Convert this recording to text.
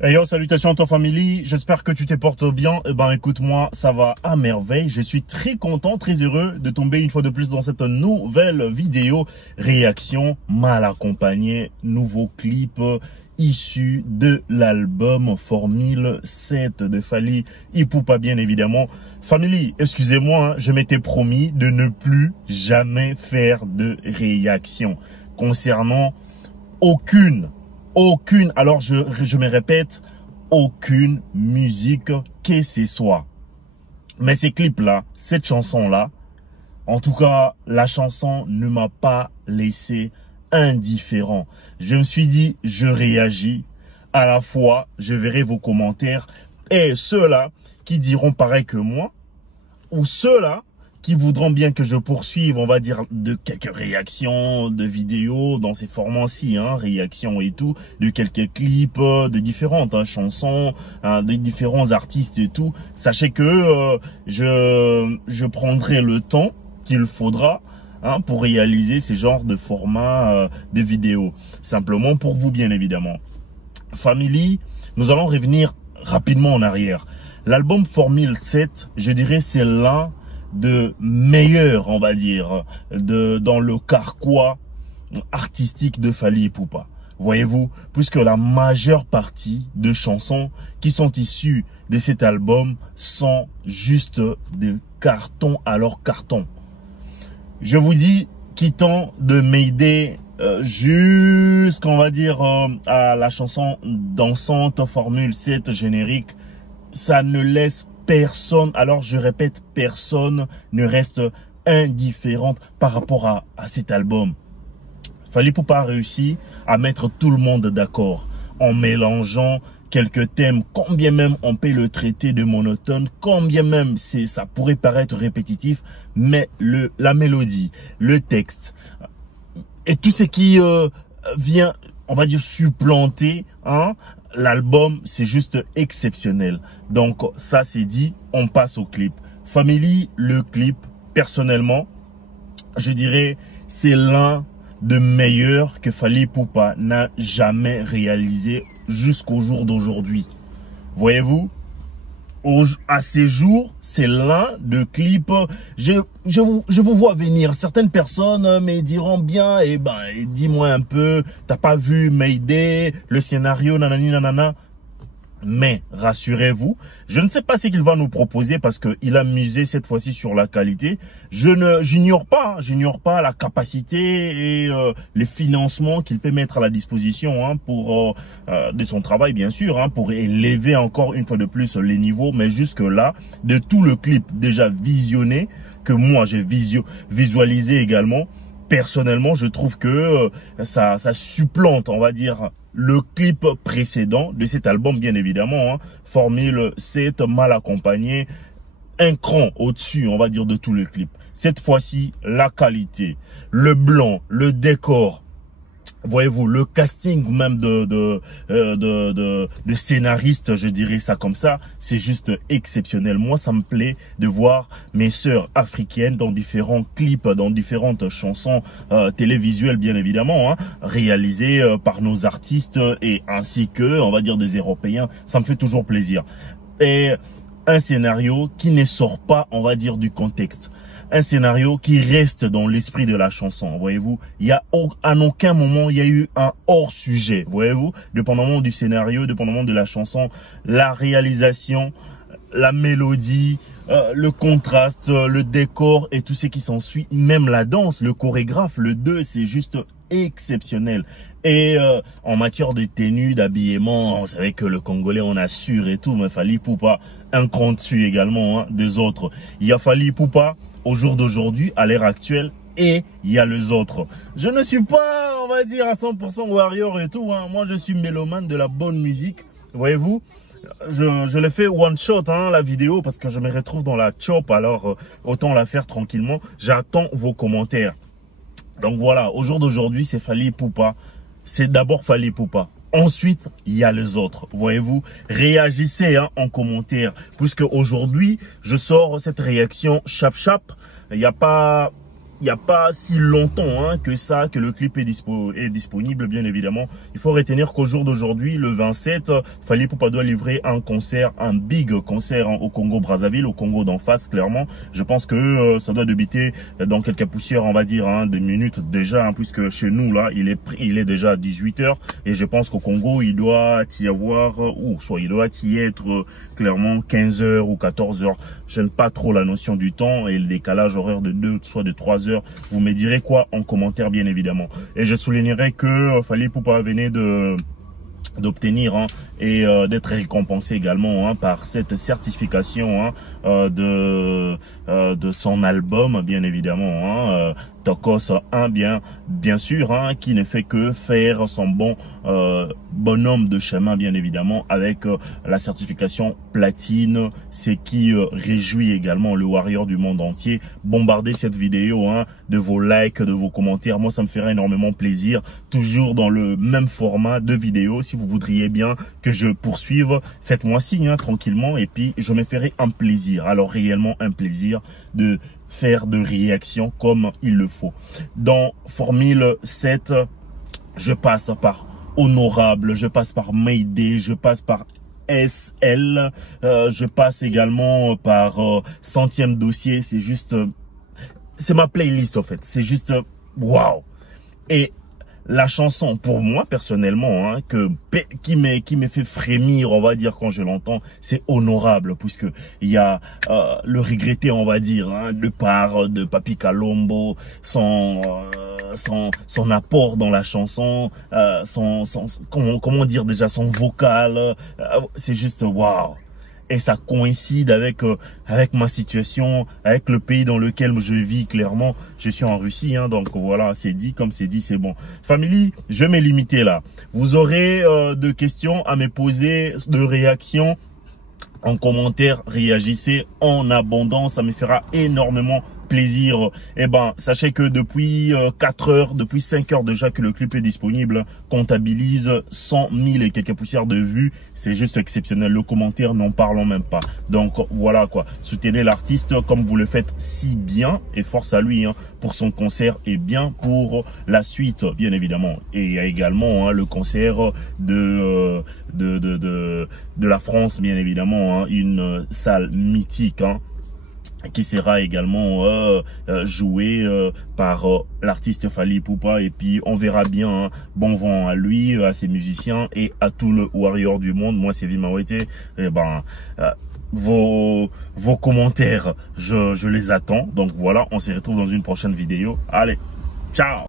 Hey yo, salutations à ton famille, j'espère que tu te portes bien. Eh ben écoute, moi ça va à merveille, je suis très content, très heureux de tomber une fois de plus dans cette nouvelle vidéo réaction mal accompagnée, nouveau clip issu de l'album Formule 7 de Fally Ipupa bien évidemment. Family, excusez-moi, je m'étais promis de ne plus jamais faire de réaction concernant aucune, alors je me répète, aucune musique que ce soit. Mais ces clips-là, cette chanson-là, en tout cas, la chanson ne m'a pas laissé indifférent. Je me suis dit, je réagis. À la fois, je verrai vos commentaires et ceux-là qui diront pareil que moi, ou ceux-là qui voudront bien que je poursuive, on va dire, de quelques réactions, de vidéos dans ces formats-ci, réactions et tout, de quelques clips, de différentes chansons, de différents artistes et tout. Sachez que je prendrai le temps qu'il faudra pour réaliser ces genres de formats de vidéos. Simplement pour vous, bien évidemment. Family, nous allons revenir rapidement en arrière. L'album Formule 7, je dirais, c'est l'un de meilleurs, on va dire, dans le carquois artistique de Fally Ipupa. Voyez-vous, puisque la majeure partie de chansons qui sont issues de cet album sont juste des cartons à leur carton. Je vous dis, quittant de Mayday jusqu'on va dire à la chanson dansante Formule 7 générique, ça ne laisse personne, alors je répète, personne ne reste indifférente par rapport à cet album. Fally Ipupa a réussi à mettre tout le monde d'accord en mélangeant quelques thèmes, combien même on peut le traiter de monotone, combien même ça pourrait paraître répétitif, mais la mélodie, le texte et tout ce qui vient, on va dire, supplanter l'album, c'est juste exceptionnel. Donc ça c'est dit, on passe au clip. Family, le clip, personnellement, je dirais, c'est l'un des meilleurs que Fally Ipupa n'a jamais réalisé jusqu'au jour d'aujourd'hui. Voyez-vous, à ces jours, c'est l'un de clips. Je vous vois venir. Certaines personnes me diront bien, dis-moi un peu, t'as pas vu Mayday, le scénario, nanani nanana. Mais rassurez-vous, je ne sais pas ce qu'il va nous proposer parce qu'il a misé cette fois-ci sur la qualité. J'ignore pas la capacité et les financements qu'il peut mettre à la disposition pour de son travail bien sûr, pour élever encore une fois de plus les niveaux. Mais jusque là, de tout le clip déjà visionné que moi j'ai visualisé également. Personnellement, je trouve que ça supplante, on va dire, le clip précédent de cet album, bien évidemment. Formule 7, mal accompagné, un cran au-dessus, on va dire, de tout le clip. Cette fois-ci, la qualité, le blanc, le décor, voyez-vous, le casting même de scénaristes, je dirais ça comme ça, c'est juste exceptionnel. Moi, ça me plaît de voir mes sœurs africaines dans différents clips, dans différentes chansons télévisuelles, bien évidemment, réalisées par nos artistes et ainsi que, on va dire, des Européens. Ça me fait toujours plaisir. Et un scénario qui ne sort pas, on va dire, du contexte. Un scénario qui reste dans l'esprit de la chanson, voyez-vous. Il y a à aucun moment, il y a eu un hors-sujet, voyez-vous. Dépendamment du scénario, dépendamment de la chanson, la réalisation, la mélodie, le contraste, le décor et tout ce qui s'ensuit, même la danse, le chorégraphe, le 2, c'est juste exceptionnel. Et en matière de tenue, d'habillement, vous savez que le Congolais on assure et tout, mais Fally Ipupa un cran dessus également des autres. Il y a Fally Ipupa au jour d'aujourd'hui, à l'ère actuelle, et il y a les autres. Je ne suis pas, on va dire, à 100% warrior et tout. Moi, je suis mélomane de la bonne musique. Voyez-vous, je l'ai fait one shot, la vidéo, parce que je me retrouve dans la chop. Alors, autant la faire tranquillement. J'attends vos commentaires. Donc voilà, au jour d'aujourd'hui, c'est Fally Ipupa. C'est d'abord Fally Ipupa. Ensuite, il y a les autres. Voyez-vous, réagissez en commentaire. Puisque aujourd'hui, je sors cette réaction chap-chap. Il n'y a pas il n'y a pas si longtemps que ça que le clip est disponible, bien évidemment. Il faut retenir qu'au jour d'aujourd'hui, le 27, Fally Ipupa doit livrer un concert, un big concert au Congo-Brazzaville, au Congo d'en face, clairement. Je pense que ça doit débuter dans quelques poussières, on va dire, des minutes déjà, puisque chez nous, là, il est déjà à 18 h. Et je pense qu'au Congo, il doit y avoir, ou soit il doit y être clairement 15 h ou 14 h. Je n'aime pas trop la notion du temps et le décalage horaire de 2, soit de 3 heures. Vous me direz quoi en commentaire, bien évidemment. Et je soulignerai que Fally Ipupa venait d'obtenir et d'être récompensé également par cette certification de son album, bien évidemment, Tokos 1, bien sûr, qui ne fait que faire son bonhomme de chemin, bien évidemment, avec la certification platine, ce qui réjouit également le warrior du monde entier. Bombardez cette vidéo de vos likes, de vos commentaires, moi ça me ferait énormément plaisir, toujours dans le même format de vidéo. Si vous voudriez bien que je poursuive, faites-moi signe tranquillement, et puis je me ferai un plaisir, alors réellement un plaisir de faire de réactions comme il le faut. Dans Formule 7, je passe par Honorable, je passe par Mayday, je passe par SL, je passe également par Centième Dossier. C'est juste, c'est ma playlist en fait, c'est juste waouh. Et la chanson, pour moi personnellement, qui me fait frémir, on va dire, quand je l'entends, c'est Honorable, puisque il y a le regretté, on va dire, de part de Papi Kalombo, son apport dans la chanson, comment dire déjà, son vocal, c'est juste waouh. Et ça coïncide avec ma situation, avec le pays dans lequel je vis, clairement. Je suis en Russie, donc voilà, c'est dit, comme c'est dit, c'est bon. Family, je vais me limiter là. Vous aurez de questions à me poser, de réactions en commentaire, réagissez en abondance, ça me fera énormément plaisir. Et sachez que depuis 4 heures, depuis 5 heures déjà que le clip est disponible, comptabilise 100 000 et quelques poussières de vues. C'est juste exceptionnel. Le commentaire, n'en parlons même pas. Donc voilà quoi. Soutenez l'artiste comme vous le faites si bien, et force à lui pour son concert et bien pour la suite, bien évidemment. Et il y a également le concert de la France, bien évidemment, une salle mythique, qui sera également joué par l'artiste Fally Ipupa. Et puis on verra bien, bon vent à lui, à ses musiciens et à tout le warrior du monde. Moi c'est Vimawete. Et vos commentaires, je les attends. Donc voilà, on se retrouve dans une prochaine vidéo. Allez, ciao.